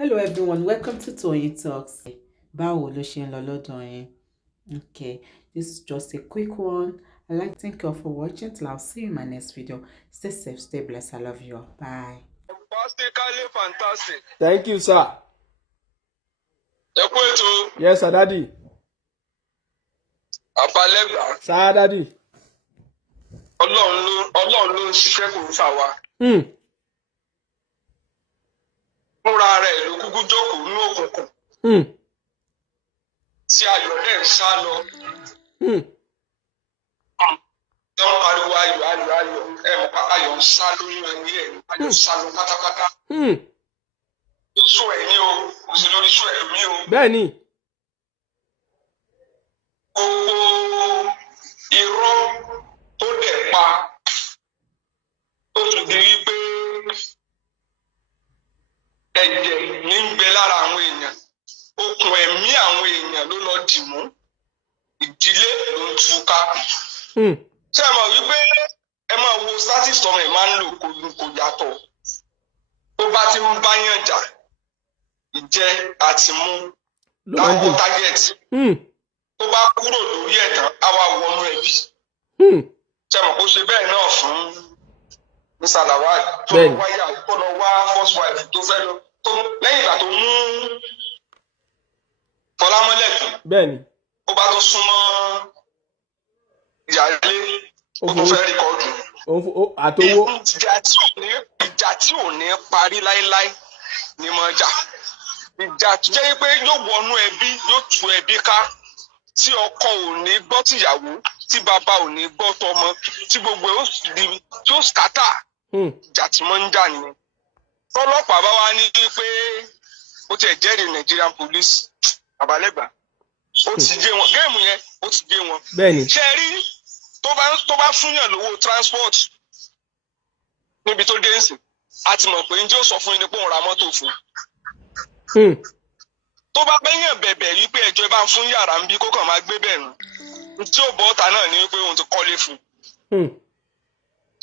Hello everyone, welcome to Toyeen Talks. Báwo ló ṣe ń lọ lọ́dọ̀ yín? Okay, this is just a quick one. I'd like to thank you all for watching. Till I'll see you in my next video. Stay safe, stay blessed. I love you all. Bye. Fantastically fantastic. Thank you, sir. Yes, sir, daddy. Abalegba. Sir, daddy. Ọlọ́run ló ń ṣiṣẹ́ kò ń ṣàwa. Fúnra rẹ̀ ló kúkú jókòó ní òkùnkùn. Tí ayọ̀ dẹ̀ ń sá lọ. Tí wọ́n pariwo ayọ̀ ayọ̀ ayọ̀ mọ̀ pé ayọ̀ ń sá lórí ẹni ẹ̀ ayọ̀ ń sá lọ pátápátá. Iṣu ẹ̀ ní o, kò sí lórí iṣu ẹ̀ mí o. Bẹ́ẹ̀ni. Gbogbo irọ́ tó dẹ̀ pa tó tún di wípé ẹ̀jẹ̀ ní ń bẹ lára àwọn èèyàn okùn ẹ̀mí àwọn èèyàn ló lọ dì mú ìdílé ló ń túká. Ṣé ẹ mọ̀ wípé ẹ máa wo status tọmọ ẹ̀ máa ń lò kò yàtọ̀ tó bá ti ń báyàn jà ìjẹ àti mú láwọn target tó bá kúrò lórí ẹ̀ tán á wá wọnú ẹbí. Ṣé ẹ mọ̀ kó ṣe bẹ́ẹ̀ náà fún Mr. Lawal tó wáyà tó lọ wá first wife tó fẹ́ lọ tó lẹ́yìn ìgbà tó mú Fọlámọ́lẹ̀ tán. Bẹ́ẹ̀ni. Ó bá tó súnmọ́ ìyáálé ó tó fẹ́ rìkọ́dù. Àtowó. Ìjà tí ò ní parí láéláé ni mo jà. Ìjà tó jẹ́ pé yóò wọnú ẹbí yóò tú ẹbí ká tí ọkọ ò ní gbọ́ tìyàwó tí bàbá ò ní gbọ́ tọmọ tí gbogbo ẹ̀ ó di tí ó skátà. Ìjà tí mo ń jà nìyẹn. Tọ́lọ́pàá bá wá ní pé ó tiẹ̀ jẹ́rìí Nigerian police Abalegba ó ti jẹ́ wọn géèmù yẹn ó ti jẹ́ wọn. Bẹ́ẹ̀ni. Ṣé rí tó bá fúnyàn lówó transport níbi tó dé nsìn a ti mọ̀ pé njẹ́ ó sọ fún yín ni pé òun ra mọ́tò fún. Tó bá bẹ́yàn bẹ̀bẹ̀ rí pé ẹjọ́ ẹ bá ń fún yàrá ń bí kó kàn máa gbé bẹ̀rù tí ó bọ́ ọ̀tá náà ní wípé òun ti kọ́lé fún.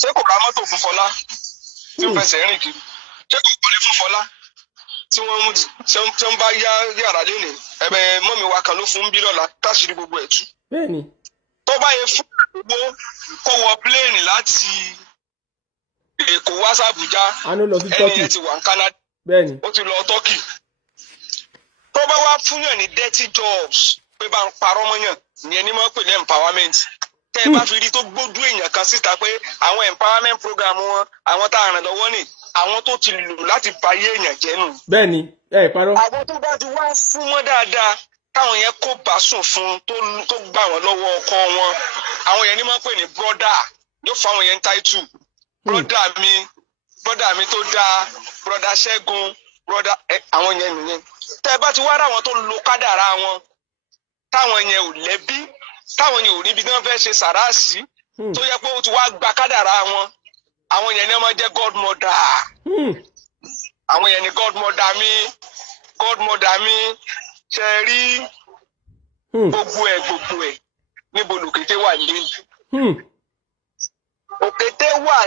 Ṣé kò ra mọ́tò fún Fọlá tí ó fẹsẹ̀ rìn kiri? Ṣé kò kọ́lé fún Fọlá tí wọ́n bá yá yàrá lénìí ẹ̀bẹ̀ mọ́mi wa kan ló fún bí lọ́la káṣírí gbogbo ẹ̀ tú. Bẹ́ẹ̀ni. Tó bá yẹ fún gbogbo kó wọ pléènì láti Èkó wá s'Àbújá ẹni yẹn ti wà ní Canada. Bẹ́ẹ̀ni. Ó ti lọ Turkey. Tó bá wá fúnyàn ní dirty jobs pé bá ń parọ́ mọ́yàn ìyẹn ní máa ń pè ní empowerment. Tẹ́ ẹ bá fi rí tó gbójú èèyàn kan síta pé àwọn empowerment program wọn àwọn tá a ràn lọ́wọ́ nì àwọn tó ti lò láti bayé èèyàn jẹ́ nù. Bẹ́ẹ̀ni parọ́. Àwọn tó bá ti wá fún mọ́ dáadáa táwọn yẹn kó bá sùn fún tó gbà wọ́n lọ́wọ́ ọkọ wọn àwọn yẹn ní máa ń pè ní brọ́dà yóò fún àwọn yẹn táìtù brọ́dà mi tó dáa brọ́dà Ṣẹ́gun brọ́dà àwọn yẹn nìyẹn. Tẹ́ ẹ bá ti wá ráwọn tó lo kádàrá wọn táwọn yẹn ò lẹ́bí táwọn yẹn ò rí ibi tí wọ́n fẹ́ ṣe sàráàsì tó yẹ pé ó ti wá gba kádàrá wọn àwọn yẹn ní wọ́n jẹ́ godmother. Àwọn yẹn ní godmother mi ṣe rí gbogbo ẹ̀ níbo lòkété wà nínú. Òkété wà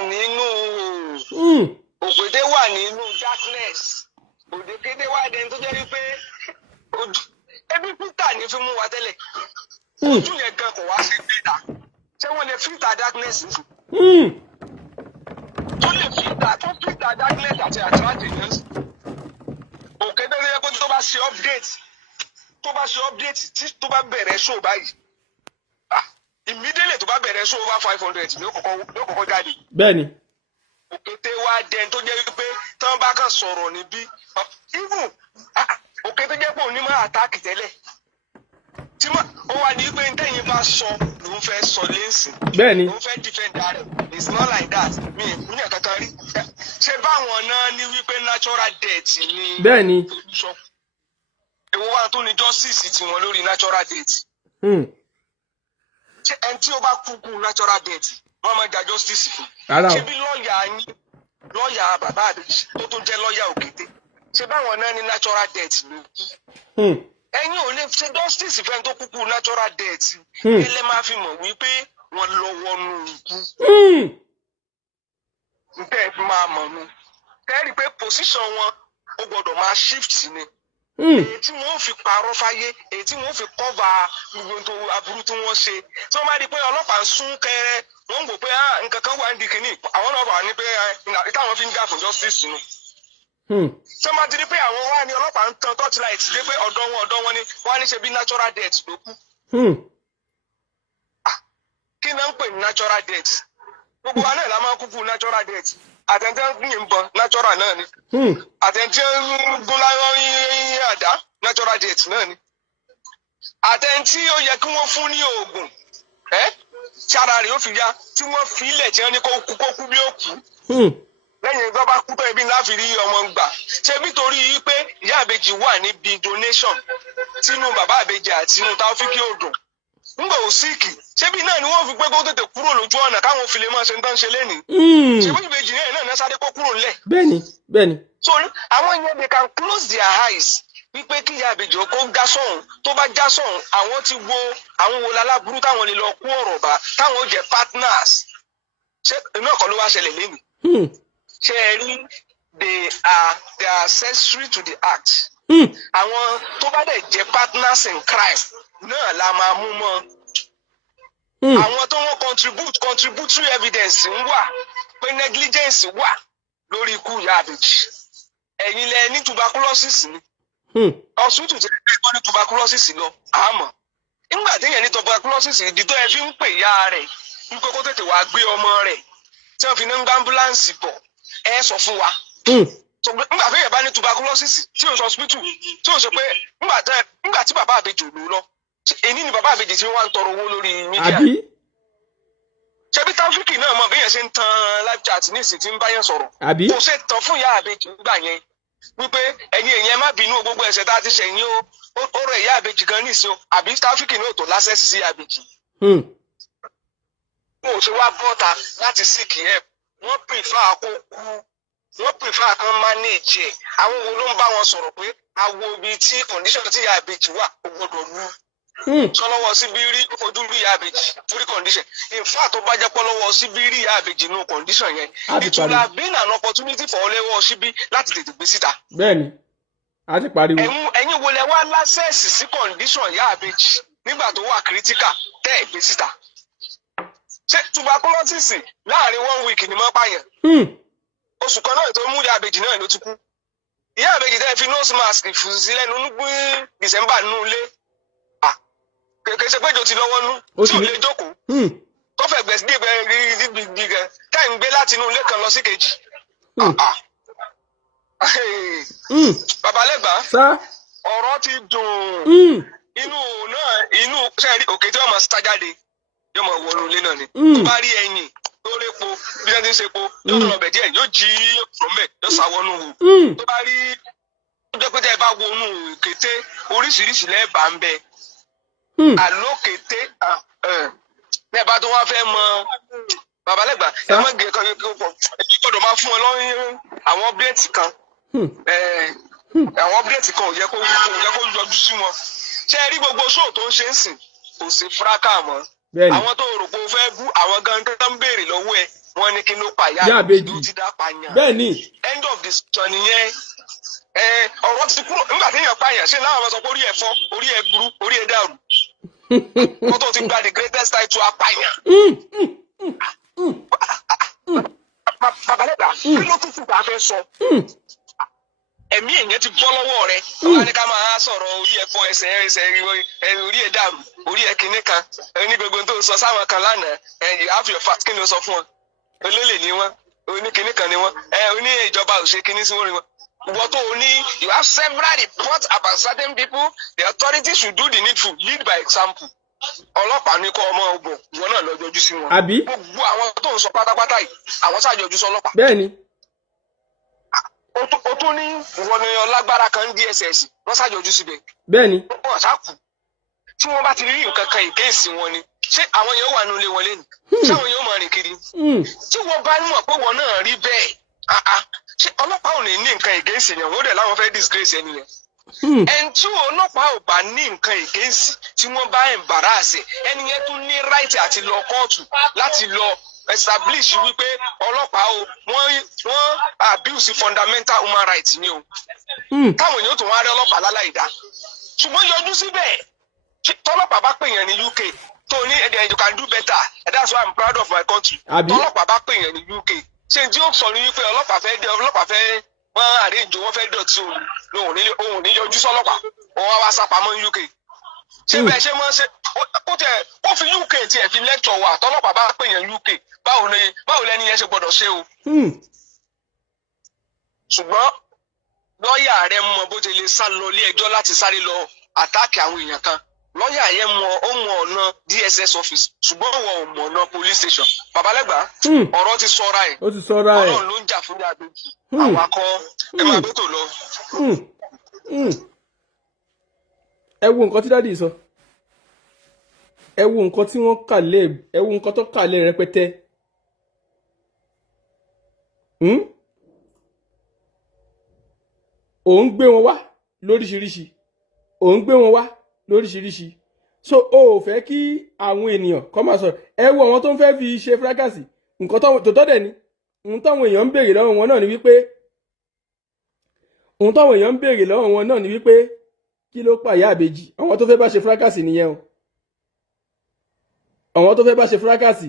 nínú darkness. Òkété wà dẹni tó jẹ́ wípé ẹbí Peter ní fi mú wa tẹ́lẹ̀. Ojú yẹn gan kò wá sí Peter. Ṣé wọ́n lè filter darkness nìyí? Tó lè filter darkness àti attractiveness. Òkété tó yẹ kó tó bá ṣe update tó bá bẹ̀rẹ̀ show báyìí. Immediately tó bá bẹ̀rẹ̀ show over 500 ní ó kọ́kọ́ jáde. Bẹ́ẹ̀ni. Òkété wá dẹni tó jẹ́ wípé tí wọ́n bá kàn sọ̀rọ̀ níbí even Òkété jẹ́ pé òní máa attack tẹ́lẹ̀ tí ó wà ní pé ntẹ́yìn bá sọ lòun fẹ́ sọ lẹ́sìn. Bẹ́ẹ̀ni. Lòun fẹ́ defend rẹ̀ it's not like that mi ìpínlẹ̀ kankan rí. Ṣé báwọn náà ní wípé natural death ni. Bẹ́ẹ̀ni. Èwo wà tó ní justice tiwọn lórí natural death. Ṣé ẹni tí ó bá kúkú natural death wọ́n máa jà justice fún. Ṣé bí lọ́ọ̀yà bàbá àdéjì tó tún jẹ́ lọ́ọ̀yà Òkété ṣé báwọn náà ní natural death ló kú. Ẹ̀yin ò lè ṣe justice fẹ́ni tó kúkú natural death. Ilé máa fi mọ̀ wípé wọ́n lọ́wọ́ nù ikú. Ntẹ́ ẹ fi máa mọ̀ nù. Tẹ́rì pé position wọn ó gbọ́dọ̀ máa shift ni. Èyí tí wọ́n fi parọ́ fáyé, èyí tí wọ́n fi cover gbogbo tó aburú tí wọ́n ṣe. Tí wọ́n bá di pé ọlọ́pàá ń sún kẹrẹ, wọ́n ń wò pé nǹkan kan wà ní kìíní, àwọn náà wà ní pé táwọn fi ń gà fún justice nù. Tí wọ́n bá ti di pé àwọn wá ní ọlọ́pàá ń tan torchlight dé pé ọ̀dọ̀ wọn ni wọ́n á ní ṣe bí natural death ló kú. Kí náà ń pè ní natural death? Gbogbo wa náà la máa ń kúkú natural death. Àtẹ̀ntẹ́ ń yìnbọn natural náà ni. Àtẹ̀ntẹ́ ń gúnláyọ̀ àdá natural death náà ni. Àtẹ̀ntí ó yẹ kí wọ́n fún ní oògùn tí ara rẹ̀ ó fi yá tí wọ́n fi ilẹ̀ tí wọ́n ní kó kú bí ó kú. Lẹ́yìn ìgbà bá kú tán ibi láfi rí ọmọ gbà. Ṣé bí torí pé ìyá àbèjì wà níbi donation tínú bàbá àbèjì àti inú Taofiki Odo. Ngbà ò síìkì, ṣébí náà ni wọ́n fi pé kó tètè kúrò lójú ọ̀nà káwọn fi lè máa ṣe ń tán ṣe lénìí. Ṣébí ìbejì náà náà sáré kó kúrò nílẹ̀. Bẹ́ẹ̀ni. So àwọn yẹn they can close their eyes wípé kí ìyá ìbejì kó já sọ̀hún, tó bá já sọ̀hún àwọn ti wo àwọn wo lálábùrú táwọn lè lọ kú ọ̀rọ̀ bá táwọn jẹ partners. Ṣé iná kan ló wá ṣẹlẹ̀ lénìí? Ṣé ẹ rí they are accessory to the act. Àwọn tó bá dẹ̀ jẹ́ partners in crime náà la máa mú mọ́. Àwọn tó wọ́n contributory evidence ń wà pé negligence wà lórí ikú ìyá àbèjì. Ẹ̀yin lẹ ní tuberculosis ni. Hospital ti rẹ̀ kọ́ ní tuberculosis lọ àmọ́. Nígbà téèyàn ní tuberculosis ìdí tó ẹ fi ń pè ìyá rẹ̀ ń kókó tètè wá gbé ọmọ rẹ̀ tí wọ́n fi ní ambulance bọ̀ ẹ sọ fún wa. Nígbà téèyàn bá ní tuberculosis tí ò sọ hospital tí ò sọ pé nígbà tí bàbá àbèjì ò lò lọ. Èní ni bàbá àbèjì tí wọ́n ń tọrọ owó lórí mídíà. Ṣebí Taofiki náà mọ̀ béèyàn ṣe ń tan live chat ní ìsìn tí ń báyẹn sọ̀rọ̀. Kò ṣe tán fún ìyá àbèjì nígbà yẹn wípé ẹ̀yin èèyàn má bínú gbogbo ẹ̀ṣẹ̀ tá a ti ṣẹ̀yìn ó rẹ̀ ìyá àbèjì gan ní ìsìn o àbí Taofiki náà tó lásẹ̀sì sí àbèjì. Mo ṣe wá bọ́ta láti seek help. Wọ́n prefer kó kú. Wọ́n prefer kan manage ẹ̀. Àwọn wo ló ń bá wọn sọ̀rọ̀ pé awo ibi tí condition tí ìyá àbèjì wà ó gbọ́dọ̀ lù. Sọlọ́wọ́ síbí rí ojú rí ìyá àbèjì free condition. In fact tó bá jẹ́ pọ́ lọ́wọ́ síbí rí ìyá àbèjì nínú condition yẹn. It will have been an opportunity for ọlẹ́wọ́ síbí láti tètè gbé síta. Bẹ́ẹ̀ni, a ti pariwo. Ẹ̀yin wo lẹ wá lásẹ̀sì sí condition ìyá àbèjì nígbà tó wà critical tẹ́ ẹ̀ gbé síta. Ṣé tuberculosis láàrin 1 week ni máa pààyàn? Oṣù kan náà tó mú ìyá àbèjì náà ló ti kú. Ìyá àbèjì tẹ́ fi nose mask fún sí lẹ́nu ní December nínú ilé. Kèké ṣe péjọ ti lọ́wọ́ nú tí ò lè jókòó. Tó fẹ́ gbẹ̀sí dìgbẹ́ tẹ́ ń gbé láti inú ilé kan lọ sí kejì. Babalẹ́gbàá, ọ̀rọ̀ ti dùn. Inú sẹ́ẹ̀rí òkè tí wọ́n máa sá jáde yóò máa wọnú ilé náà ni. Tó bá rí ẹyin tó répo bí wọ́n ti ń ṣe po yóò lọ bẹ̀ díẹ̀ yóò jí ọ̀rọ̀mẹ̀ yóò sá wọnú wò. Tó bá rí ọjọ́ pé tẹ́ ẹ bá wọnú kété oríṣiríṣi lẹ́ẹ̀bà ń bẹ. Àlókété ẹ bá tó wá fẹ́ mọ Babalẹ́gbàá ẹ má gé kan gbọ́dọ̀ máa fún ọ lọ́yìn àwọn update kan. Àwọn update kan ò yẹ kó yọjú sí wọn. Ṣé ẹ rí gbogbo show tó ń ṣe ń sìn kò sí fúráká mọ́. Àwọn tó rò pé o fẹ́ bú àwọn gan tó ń béèrè lọ́wọ́ ẹ wọ́n ní kí ló pa ìyá ìlú ti dá pààyàn. End of the story nìyẹn. Ọ̀rọ̀ ti kúrò nígbà tí èèyàn pààyàn ṣé láwọn ọmọ sọ pé orí ẹ̀ fọ́ orí ẹ̀ burú orí ẹ̀ dàrú. Wọ́n tó ti gba the greatest title apààyàn. Babalẹ́gbàá kí ló tún fún ta fẹ́ sọ? Ẹ̀mí èèyàn ti bọ́ lọ́wọ́ rẹ̀. Wọ́n á ní ká máa sọ̀rọ̀ orí ẹ̀ fọ́ ẹsẹ̀ orí ẹ̀ dàrú orí ẹ̀ kìíní kan. Ní gbogbo tó sọ sáwọn kan lánàá you have your fact kí ni o sọ fún wọn? Olólè ni wọ́n, oní kìíní kan ni wọ́n, oní ìjọba ò ṣe kìíní sí wọ́n rí wọn. Ìwọ tó o ní you have several reports about certain people, the authorities should do the needful, lead by example. Ọlọ́pàá ní kọ́ ọmọ ọgbọ̀n ìwọ náà lọ yọjú sí wọn. Gbogbo àwọn tó ń sọ pátápátá yìí àwọn ṣáà yọjú sí ọlọ́pàá. Bẹ́ẹ̀ni. O tún ní ìwọ ni ọlágbára kan DSS wọ́n ṣáà yọjú síbẹ̀. Bẹ́ẹ̀ni. Wọ́n ṣáà kù. Tí wọ́n bá ti rí nǹkan kan ìkéèsì wọn ni ṣé àwọn yóò wà nílé wọn lẹ́nu? Ṣé àwọn yóò máa rìn kiri? Tí wọ́n bá mọ̀ pé wọn náà rí bẹ́ẹ̀ ṣé ọlọ́pàá ò ní nǹkan ìkéèsì yẹn wọ́n dẹ̀ láwọn fẹ́ disgrace ẹni yẹn. Ẹni tí ọlọ́pàá ò bá ní nǹkan ìkéèsì tí wọ́n bá embarrass ẹni yẹn tún ní right àti lọ kóòtù láti lọ establish wípé ọlọ́pàá o wọ́n abuse fundamental human rights ni o. Táwọn èèyàn tó wá rí ọlọ́pàá láláì dá. Ṣùgbọ́n yọjú síbẹ̀ tọ́lọ́pàá bá pèèyàn ní UK tó ní you can do better and that's why I'm proud of my country. Tọ́lọ́pàá bá pèèyàn ní UK ṣé tí ó sọ ní wípé ọlọ́pàá fẹ́ wọ́n àrèjò wọ́n fẹ́ dọ̀tí òun ní yọjú sọ́lọ́pàá òun wá sápamọ́ UK. Ṣé bẹ́ẹ̀ ṣe máa ń ṣe ó fi UK tiẹ̀ fi lecture wà tọ́lọ́pàá bá pèèyàn UK báwo lẹ́ni yẹn ṣe gbọ́dọ̀ ṣe o. Ṣùgbọ́n lọ́ọ̀yà rẹ̀ mọ bó ti lè sá lọ ilé ẹjọ́ láti sáré lọ àtáàkì àwọn èèyàn kan. Lọ́ọ̀yà yẹn mọ ọ̀nà DSS office ṣùgbọ́n wọn ò mọ̀ ọ̀nà police station. Babalẹ́gbà ọ̀rọ̀ ti sọra ẹ̀. Ó ti sọra ẹ̀. Ọlọ́run ló ń jà fún ní àbẹ́jì. Àwa kọ́ ẹ máa gbé tò lọ. Ẹ wo nǹkan tí dádì sọ. Ẹ wo nǹkan tí wọ́n kà lé ẹ wo nǹkan tó kà lé rẹpẹtẹ. Òun gbé wọn wá lóríṣiríṣi. Òun gbé wọn wá lóríṣiríṣi. So o ò fẹ́ kí àwọn ènìyàn kọ́ máa sọ ẹ wo àwọn tó ń fẹ́ fi ṣe fúrákàsì nǹkan tó tọ́ dẹ̀ ni ohun táwọn èèyàn ń béèrè lọ́wọ́ wọn náà ni wípé kí ló pa ìyá àbèjì àwọn tó fẹ́ bá ṣe fúrákàsì nìyẹn o àwọn tó fẹ́ bá ṣe fúrákàsì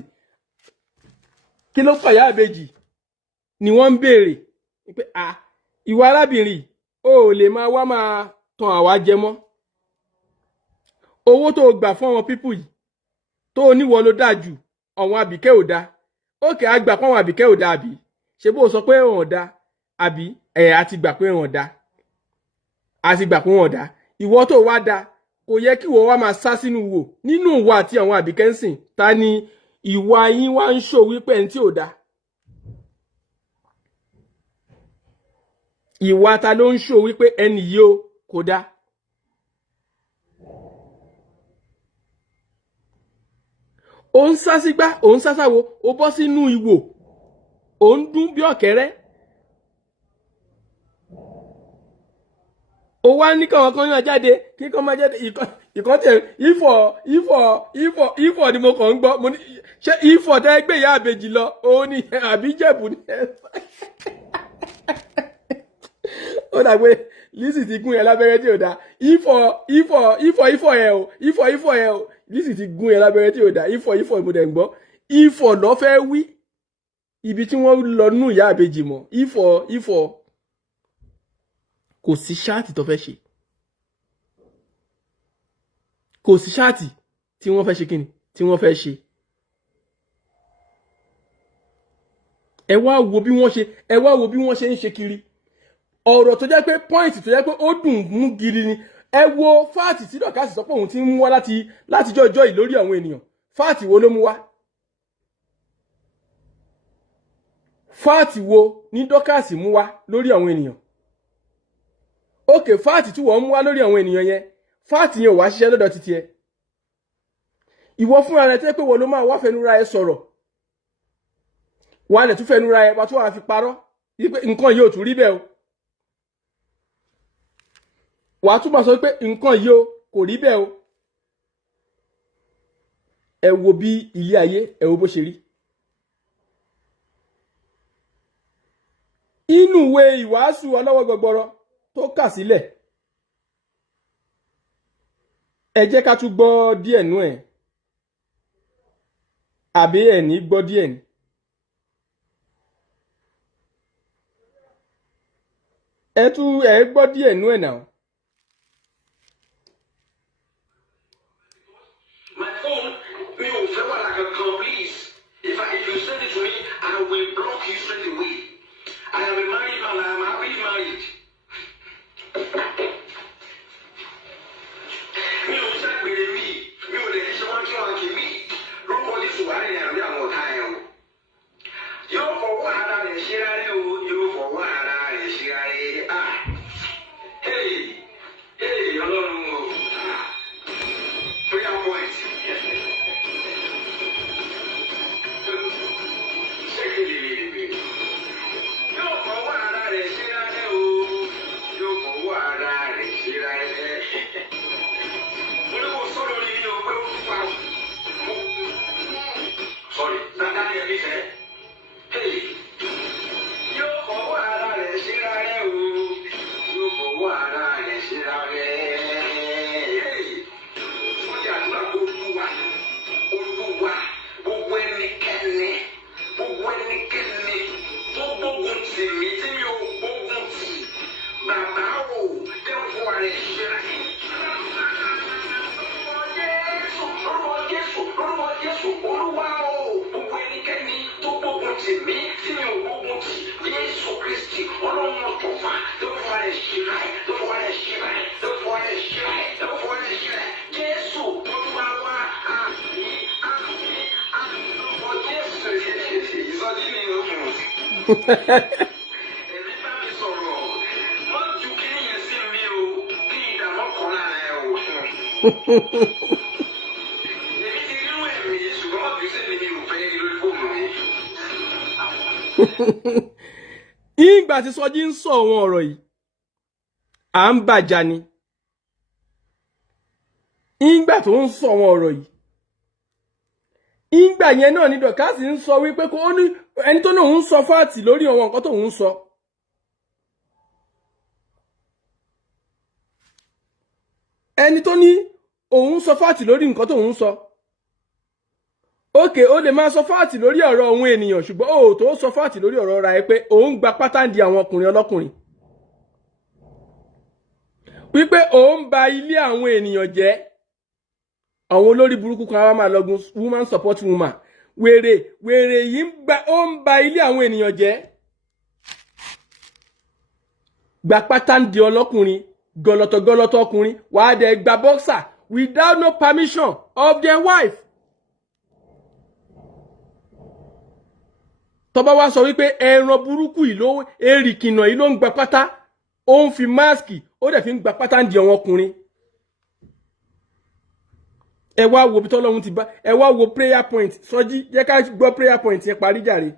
kí ló pa ìyá àbèjì ni wọ́n ń béèrè pé ìwà arábìnrin o ò lè máa tan àwa jẹ mọ́ owó tó gbà fún àwọn pípù yìí tó níwọ ló dáa jù àwọn àbíkẹ́ ò dáa ókè á gbà pé àwọn àbíkẹ́ ò dáa àbí ṣe bó sọ pé wọn ò dáa àbí àti gbà pé wọn ò dáa àti gbà pé wọn ò dáa ìwọ tó wá dáa kò yẹ kí ìwọ wá máa sá sínú wò nínú ìwọ àti àwọn àbíkẹ́ ń sìn ta ni ìwà yín wá ń ṣò wípé ẹni tí ò dáa ìwà ta ló ń ṣò wípé ẹni yìí ó kò dáa. Ó ń sá sígbá ó ń sá sáwo ó bọ́ sínú ìwò ó ń dún bí ọ̀kẹ́rẹ́ ó wá ní káwọn kan yàn jáde kí kan máa jáde ìkan tẹ ìfọ̀ ni mo kàn ń gbọ́ mo ní ṣé ìfọ̀ tẹ́ gbé ìyá àbèjì lọ ó ní àbíjẹ̀bù ní ó dà pé Lizzy ti gún yẹn lábẹ́rẹ́ tí ò dáa ìfọ̀ ẹ̀ o Lizzy ti gún yẹn lábẹ́rẹ́ tí ò dáa ìfọ̀ ìmúdẹ̀ ń gbọ́ ìfọ̀ lọ́ fẹ́ wí ibi tí wọ́n lọ nú ìyá àbèjì mọ́ ìfọ̀ kò sí ṣáàtì tó fẹ́ ṣe kò sí ṣáàtì tí wọ́n fẹ́ ṣe kíni tí wọ́n fẹ́ ṣe ẹ wá wo bí wọ́n ṣe ń ṣe kiri ọ̀rọ̀ tó jẹ́ pé point tó jẹ́ pé ó dùn mú gidi ni ẹ wo fáàtì tí dọ̀kásì sọ pé òun ti ń mú wá láti jọjọ́ yìí lórí àwọn ènìyàn fáàtì wo ló mú wá fáàtì wo ní dọ̀kásì mú wá lórí àwọn ènìyàn ókè fáàtì tí wọ́n mú wá lórí àwọn ènìyàn yẹn fáàtì yẹn ò wá ṣiṣẹ́ lọ́dọ̀ títí ẹ ìwọ fúnra rẹ tẹ́ pé wọ́n ló máa wá fẹnura ẹ sọ̀rọ̀ wà lẹ̀ tún fẹnura ẹ wà tún wà fi parọ́ wípé nǹkan yìí ò tún rí bẹ́ẹ̀ o wà tún máa sọ pé nǹkan yìí kò rí bẹ́ẹ̀ o ẹ wo bí ilé ayé ẹ wo bó ṣe rí inú ìwé ìwàásù ọlọ́wọ́ gbọgbọrọ tó kà sílẹ̀ ẹ jẹ́ ká tún gbọ́ díẹ̀ nú ẹ̀ àbí ẹ̀ ní gbọ́ díẹ̀ ní. ẹ gbọ́ díẹ̀ nú ẹ̀ náà. My phone, mi ò fẹ́ wà lákàn kan, please. If you send it to me, I will block you straight away. I am a married man. I am happily married. Mi ò ṣàgbèrè mi ò lè ṣe wọ́n kí wọ́n kì mí. Lórúkọ Jésù wà ní àrí àwọn ọ̀tá ẹ̀ o. Yóò fọwọ́ ara rẹ̀ ṣe rárẹ̀ o. Yóò fọwọ́ ara rẹ̀ ṣe rárẹ̀. Ọlọ́run o. Prayer point. Yóò fọwọ́ ara rẹ̀ ṣe rárẹ̀ o. ìgbà tí Sọjí ń sọ àwọn ọ̀rọ̀ yìí à ń bàjá ni ìgbà tó ń sọ àwọn ọ̀rọ̀ yìí ìgbà yẹn náà ni Dọ̀kásì ń sọ wípé kó ní ẹni tó náà ń sọ fáàtì lórí àwọn nǹkan tó ń sọ. ẹni tó ní òun sọ fáàtì lórí nǹkan tó ń sọ. ókè ó lè máa sọ fáàtì lórí ọ̀rọ̀ ohun ènìyàn ṣùgbọ́n ó tó sọ fáàtì lórí ọ̀rọ̀ ra ẹ pé òun gba pátá di àwọn ọkùnrin ọlọ́kùnrin. wípé òun ba ilé àwọn ènìyàn jẹ́. àwọn olórí burúkú kan wá máa lọ́gun woman support woman wèrè yìí ó ń ba ilé àwọn ènìyàn jẹ́. gba pátá di ọlọ́kùnrin gọlọtọ ọkùnrin wàá dẹ̀ gba boxer without no permission of their wife. tọ́ba wá sọ wípé ẹran burúkú yìí ló èrìkìnà yìí ló ń gba pátá ó ń fi máàsì ó dẹ̀ fi ń gba pátá di àwọn ọkùnrin. ẹ wá wo bí tọ́lọ́run ti bá ẹ wá wo prayer point Sọjí jẹ́ ká gbọ́ prayer point yẹn parí jàre.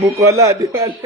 Bukola Adéwálé.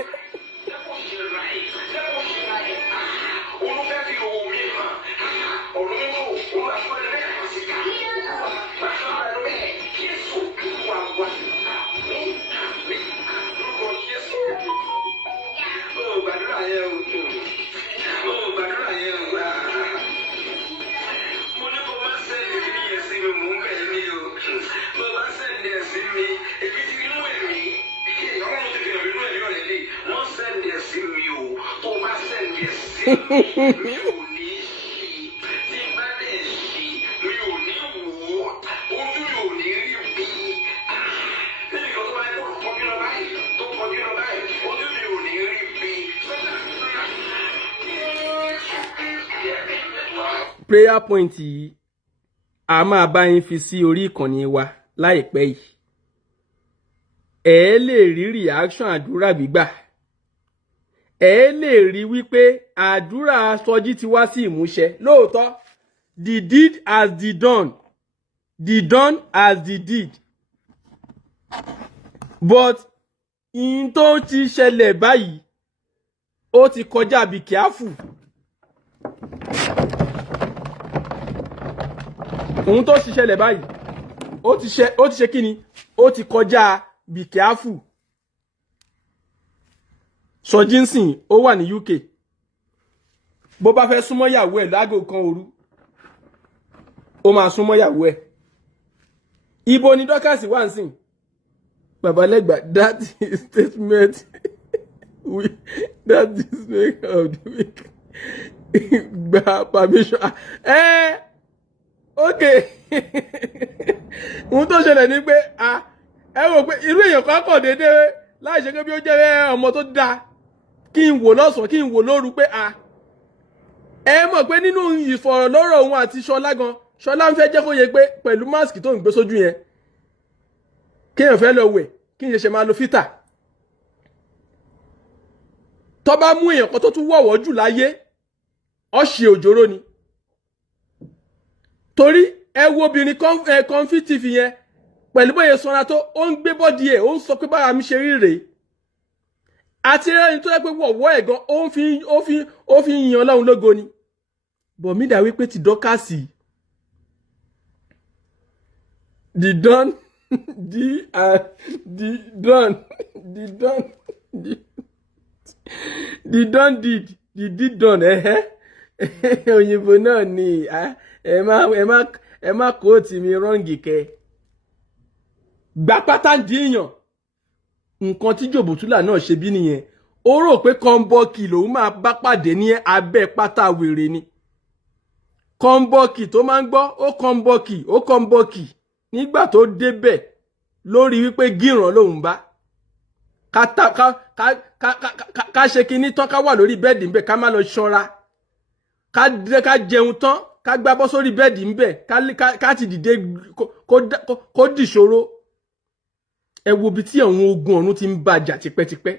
Prayer point yìí a máa bá yín fi sí orí ìkànnì wa láìpẹ́ yìí. Ẹ lè rí reaction àdúrà gbígbà. Ẹ lè rí wípé àdúrà Sọjí ti wá sí ìmúṣẹ. Lóòótọ́, the deed has the done. The done has the deed. But in tó ti ṣẹlẹ̀ báyìí, ó ti kọjá be careful. Ohun tó ti ṣẹlẹ̀ báyìí, ó ti ṣe kíni? Ó ti kọjá be careful. Sọjí nsìn ó wà ní UK. Bó bá fẹ́ súnmọ́ ìyàwó ẹ̀ láago kan òru, ó máa súnmọ́ ìyàwó ẹ̀. Ibo ni Dorcas wà nsìn? Babalẹ́gbà, that is statement that is make of the week. Gba permission. Okay. Ohun tó ṣẹlẹ̀ ni pé ẹ wò pé irú èèyàn kan kọ̀ déédéé láì ṣe pé bí ó jẹ́ ọmọ tó dáa kí n wò lọ́sàn kí n wò lóru pé ẹ mọ̀ pé nínú ìfọ̀rọ̀lọ́rọ̀ òun àti Ṣọlá gan Ṣọlá ń fẹ́ jẹ́ kó yẹ pé pẹ̀lú máàsì tó ń gbé sójú yẹn kéèyàn fẹ́ lọ wẹ̀ kí n ṣe máa lo fítà. Tó bá mú èèyàn kan tó tún wọ̀wọ́ jù láyé ó ṣe òjòrò ni. torí ẹ wo obìnrin Comfy TV yẹn pẹ̀lú bóyá sanra tó ó ń gbé bọ́dì ẹ̀ ó ń sọ pé bára mi ṣe rí rèé àti ẹni tó yẹ pé wọ̀wọ́ ẹ̀ gan ó fi ń yan Ọlọ́run lógo ni bọ̀ mí dà wípé ti dọ́kàsì the don did done òyìnbó náà ni ẹ má kóòtù mi rọ́ǹgì kẹ gbà pátá ń dìíyàn nǹkan tí Jòbótúlà náà ṣe bí nìyẹn ó rò pé kọ́ńbọ́ọ̀kì lòun máa bá pàdé ní abẹ́ pátá wèrè ni kọ́ńbọ́ọ̀kì tó máa ń gbọ́ ó kọ́ńbọ́ọ̀kì nígbà tó débẹ̀ lórí wípé gíràn lòun bá ká ṣe kinní tán ká wà lórí bẹ́ẹ̀dì ńbẹ̀ ká má lọ ṣọ́ra ká jẹun tán ká gbábọ́ sórí bẹ́ẹ̀dì ńbẹ̀ ká ti dìde kó dìṣòro ẹ wo bí tí àwọn ogun ọ̀run ti ń bàjà tipẹ́tipẹ́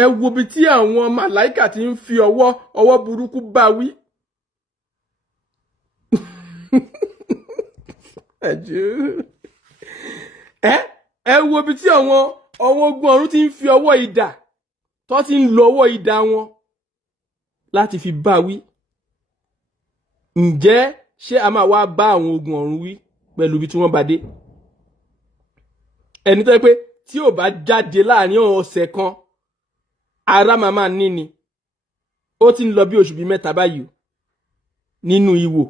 ẹ wo bí tí àwọn màláìkà ti ń fi ọwọ́ burúkú bá wí. ẹ wo bí tí àwọn ogun ọ̀run ti ń fi ọwọ́ idà tó ti ń lo ọwọ́ idà wọn láti fi bá wí. Ǹjẹ́ ṣé a máa wá bá àwọn ogun ọ̀run wí pẹ̀lú bí tí wọ́n bá dé? Ẹni tó yẹ pé tí ò bá jáde láàrin ọ̀sẹ̀ kan ara màmá ní ni ó ti ń lọ bí oṣù bí 3 báyìí nínú ìwò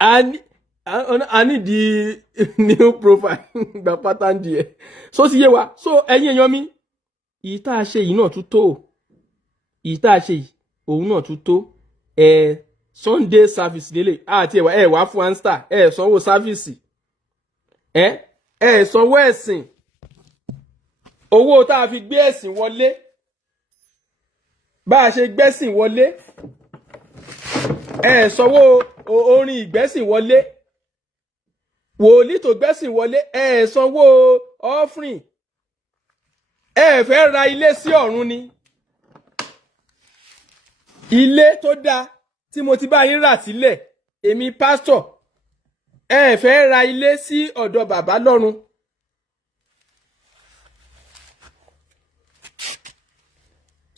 I need the new profile gba pattern díẹ̀ so sì yé wa so ẹ̀yin èèyàn mi èyí tá a ṣe yìí náà tún tó èyí tá a ṣe yìí òun náà tún tó Sunday service lélẹ̀ àti wá fún anstar sanwó sáfíìsì sanwó ẹ̀sìn owó tá a fi gbé ẹ̀sìn wọlé bá a ṣe gbẹ́sìn wọlé sanwó orin ìgbẹ́sìn wọlé wòlíì tó gbẹ́sìn wọlé sanwó offering fẹ́ ra ilé sí ọ̀run ni ilé tó dáa tí mo ti bá yín rà sílẹ̀ èmi pásítọ̀ fẹ́ ra ilé sí ọ̀dọ̀ bàbá lọ́run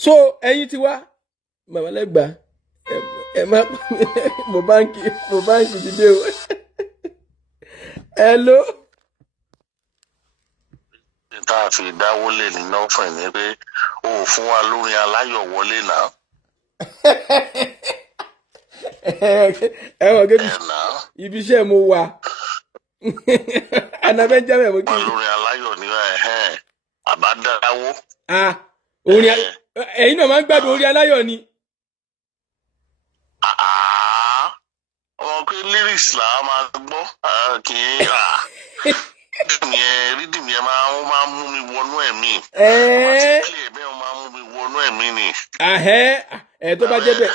so ẹ̀yin ti wá bàbá lẹ́gbàá ẹ má mo báńkì ti dé o hello. tá a fi dáwọ́lé ní nọ́ọ̀fẹ̀ ni pé o ò fún wa lórin aláyọ̀ wọlé náà. ẹ̀wọ̀n gẹ́gẹ́ ibi iṣẹ́ mo wà anabẹ́jẹ́ mẹ́ mo kí i. lórin aláyọ̀ ní àbádáwó. orin ẹ̀yin náà máa ń gbádùn orin aláyọ̀ ni. ọmọ pé lyrics là á máa gbọ́ kì í rídìmù yẹn máa ń mú mi wọnú ẹ̀mí. Bẹ́ẹ̀ máa ń mú mi wọnú ẹ̀mí ni. Tó bá jẹ́ bẹ́ẹ̀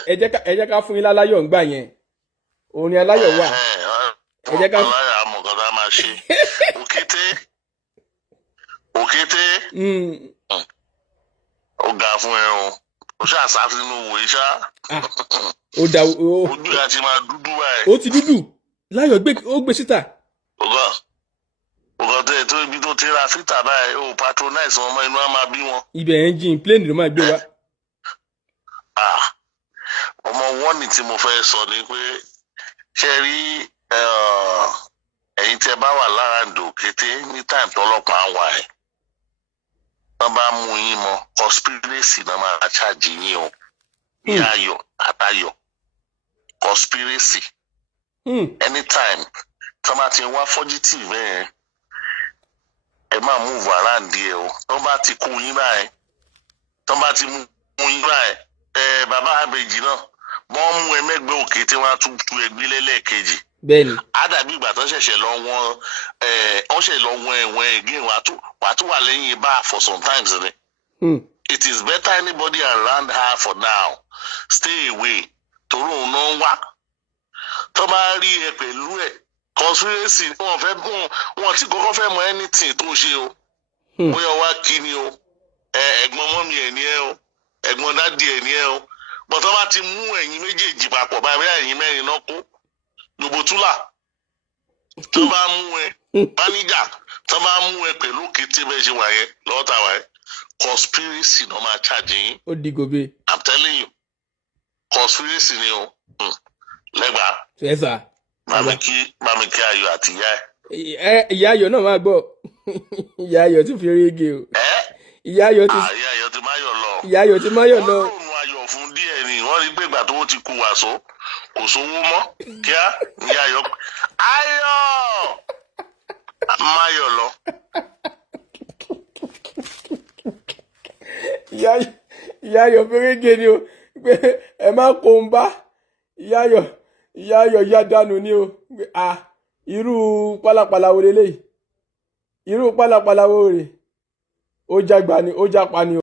ẹ jẹ́ ká fún yín láláyọ̀ ńgbà yẹn orin aláyọ̀ wà. Ẹ jẹ́ ká aláyọ̀ àmọ̀ kan tá a máa ṣe. Òkété ó ga fún ẹ o ó ṣàṣà sínú òwe ṣá. Ojú ẹ ti máa dúdú báyìí. Ó ti dúdú láyọ̀ ó gbé síta. Ọgọ́ tó ibi tó ti ra fítà báyìí ó patronize wọn mọ́ inú á máa bí wọn. Ibẹ̀ engine plane ló máa gbé wá. Ọmọ wọ́nì tí mo fẹ́ sọ ni pé ṣe rí ẹ̀yin tí ẹ bá wà lára Òkété ní time tọ́lọ́pàá wà ẹ̀ wọ́n bá mú yín mọ́ conspiracy náà máa ṣáàjì yín o ní ayọ̀ àtayọ̀ conspiracy anytime tí wọ́n bá ti wá fugitive ẹ máa move around ẹ o tí wọ́n bá ti kú yín báyìí tí wọ́n bá ti mú yín báyìí bàbá àbèjì náà wọ́n mú ẹmẹ́gbẹ́ Òkété wọn á tún tu ẹgbẹ́ lẹ́lẹ́kejì. Bẹ́ẹ̀ni. Á dàbí ìgbà tó ṣẹ̀ṣẹ̀ lọ wọ́n ṣẹ̀ lọ wọ́n ẹ̀wọ̀n again wàá tún wà lẹ́yìn bá for sometimes rẹ̀. It is better anybody around her for now stay away torí òun náà wá tó bá rí ẹ pẹ̀lú ẹ̀ conspiracy wọn ti kọ́kọ́ fẹ́ mọ anything tó ṣe o bóyá wá kí ni o ẹ̀gbọ́n mọ́mí ẹ̀ ní ẹ o ẹ̀gbọ́n dádì ẹ̀ ní ẹ o bọ́tọ́ bá ti mú ẹ̀yin méjèèjì papọ̀ báyìí ẹ̀yin mẹ́rin náà kó lobotula tó bá mú ẹ máníjà tó bá mú ẹ pẹ̀lú kété bẹ́ẹ̀ ṣe wà yẹn lọ́tà wà yẹn conspiracy náà máa charge yín. ó di gobe. I'm telling you conspiracy ni o lẹ́gbàá. ẹ sà. Mami kí Ayọ̀ àti ìyá ẹ̀. Ìyá Ayọ̀ náà máa gbọ́. Ìyá Ayọ̀ tún fi rége o. Ìyá Ayọ̀ ti máyọ̀ lọ. Ìyá Ayọ̀ ti máyọ̀ lọ. Wọ́n lòun ayọ̀ fún díẹ̀ ni wọ́n rí pé ìgbà tó ti kú wàsó kò sówó mọ́ kíá ìyá Ayọ̀ máyọ̀ lọ. Ìyá Ayọ̀ fi rége ni o pé ẹ má kó ń bá Ìyá Ayọ̀ yá dànù ni o irú pálapàla wo leléyìí irú pálapàla wo rè ó jágba ni ó jápa ni o.